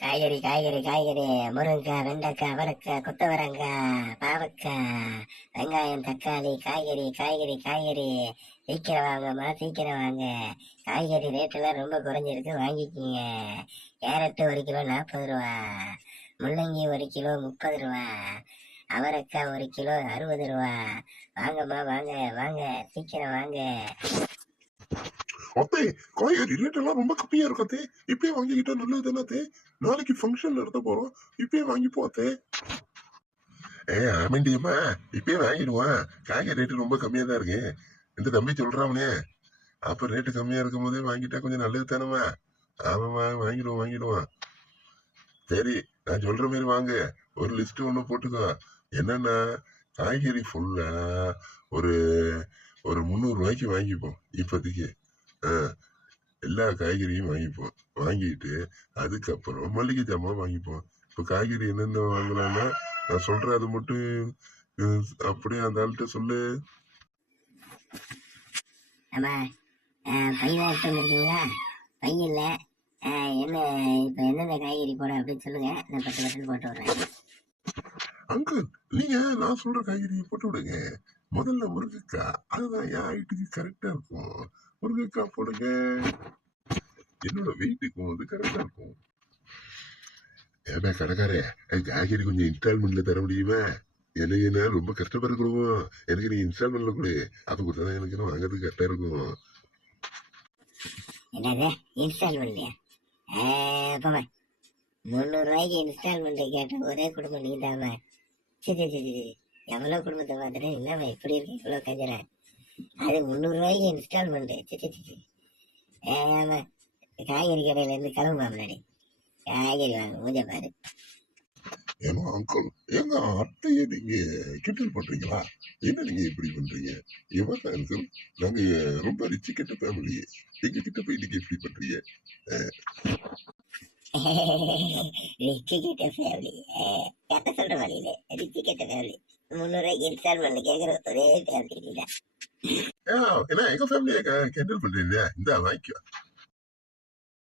காய்கறி காய்கறி காய்கறி முருங்கைக்காய், வெண்டைக்காய், அவரைக்காய், கொத்தவரங்காய், பாவக்காய், வெங்காயம், தக்காளி, காய்கறி காய்கறி காய்கறி. சீக்கிரம் வாங்கம்மா, சீக்கிரம் வாங்க. காய்கறி ரேட்டெல்லாம் ரொம்ப குறைஞ்சிருக்கு, வாங்கிக்கிங்க. கேரட்டு 1 கிலோ 40 ரூபா, முள்ளங்கி 1 கிலோ 30 ரூபா, அவரைக்காய் 1 கிலோ 60 ரூபா. வாங்கம்மா வாங்க வாங்க, சீக்கிரம் வாங்க. அத்தே, காய்கறி ரேட் எல்லாம் ரொம்ப கம்மியா இருக்கு அத்தே. இப்பயே வாங்கிக்கிட்டா நல்லது தானே அத்தே. நாளைக்கு ஃபங்க்ஷன் நடத்த போறோம், இப்பயே வாங்கிப்போம் அத்தே. ஆமாண்டியம்மா, இப்பயே வாங்கிடுவான். காய்கறி ரேட்டு ரொம்ப கம்மியா தான் இருக்கு. இந்த தம்பி சொல்றானே, அப்ப ரேட்டு கம்மியா இருக்கும் போதே வாங்கிட்டா கொஞ்சம் நல்லது தானேம்மா. ஆமாம்மா, வாங்கிடுவான். சரி, நான் சொல்ற மாதிரி வாங்க. ஒரு லிஸ்ட் ஒண்ணு போட்டுக்கோ. என்னன்னா, காய்கறி ஃபுல்லா ஒரு ஒரு 300 ரூபாய்க்கு வாங்கிப்போம் இப்போதைக்கு. எல்லா காய்கறியும் வாங்கிப்போம். வாங்கிட்டு அதுக்கப்புறம் மளிகை ஜாமான் வாங்கிப்போம். இப்போ காய்கறி என்னென்ன வாங்கலாம்னா நான் சொல்றேன், அது மட்டும் அப்படியே அந்த ஆள்கிட்ட சொல்லு. பையில என்ன இப்ப என்னென்ன காய்கறி போட அப்படின்னு சொல்லுங்க, நான் 10 போட்டு விடுறேன். அங்கிள், நீங்க நான் சொல்ற காய்கறியை போட்டு விடுங்க. முதல்ல முருங்கைக்காய், அதுதான் என் ஹைட்டுக்கு கரெக்டா இருக்கும். முருங்கைக்காய் போடுங்க, என்னோட வெயிட்டுக்கும் வந்து கரெக்டா இருக்கும். ஏன்னா கடைக்காரே, காய்கறி கொஞ்சம் இன்ஸ்டால்மெண்ட்ல தர முடியுமா? எனக்கு ரொம்ப கஷ்டப்படுற குடும்பம், எனக்கு நீ இன்ஸ்டால்மெண்ட்ல கொடு. அது கொடுத்தா எனக்கு வாங்குறதுக்கு கரெக்டா இருக்கும். என்னது இன்ஸ்டால்மெண்ட்லையா? 300 ரூபாய்க்கு இன்ஸ்டால்மெண்ட் கேட்ட ஒரே குடும்பம் நீ தாம. சரி எவ்வளவு குடும்பத்தை பார்த்துட்டு இல்லாம இப்படி இருக்கு, இவ்வளவு கஞ்சறேன். அது 300 ரூபாய்க்கு இன்ஸ்டால்மெண்ட். ஆமா, காய்கறி கடையில இருந்து கிளம்புவா முன்னாடி காய்கறி வாங்க, மூஞ்ச பாரு. ஏன்னா அங்கிள், எங்க அத்தையை நீங்க கிண்டல் பண்றீங்களா? என்ன நீங்க இப்படி பண்றீங்க? எவ்வளவு அங்கிள், நாங்க ரொம்ப ரிச்சு கெட்ட ஃபேமிலி, எங்க கிட்ட போய் நீங்க இப்படி பண்றீங்க? ரிச்சு கெட்ட ஃபேமிலி கட்ட சொல்ற வழியில ரிச்சு கெட்ட ஃபேமிலி 300 ரூபாய்க்கு இன்ஸ்டால்மெண்ட் கேட்கற ஒரே ஃபேமிலி. ஏன்னா எங்க ஃபேமிலியை கிண்டல் பண்றீங்க? இந்த வாங்கிக்கோ.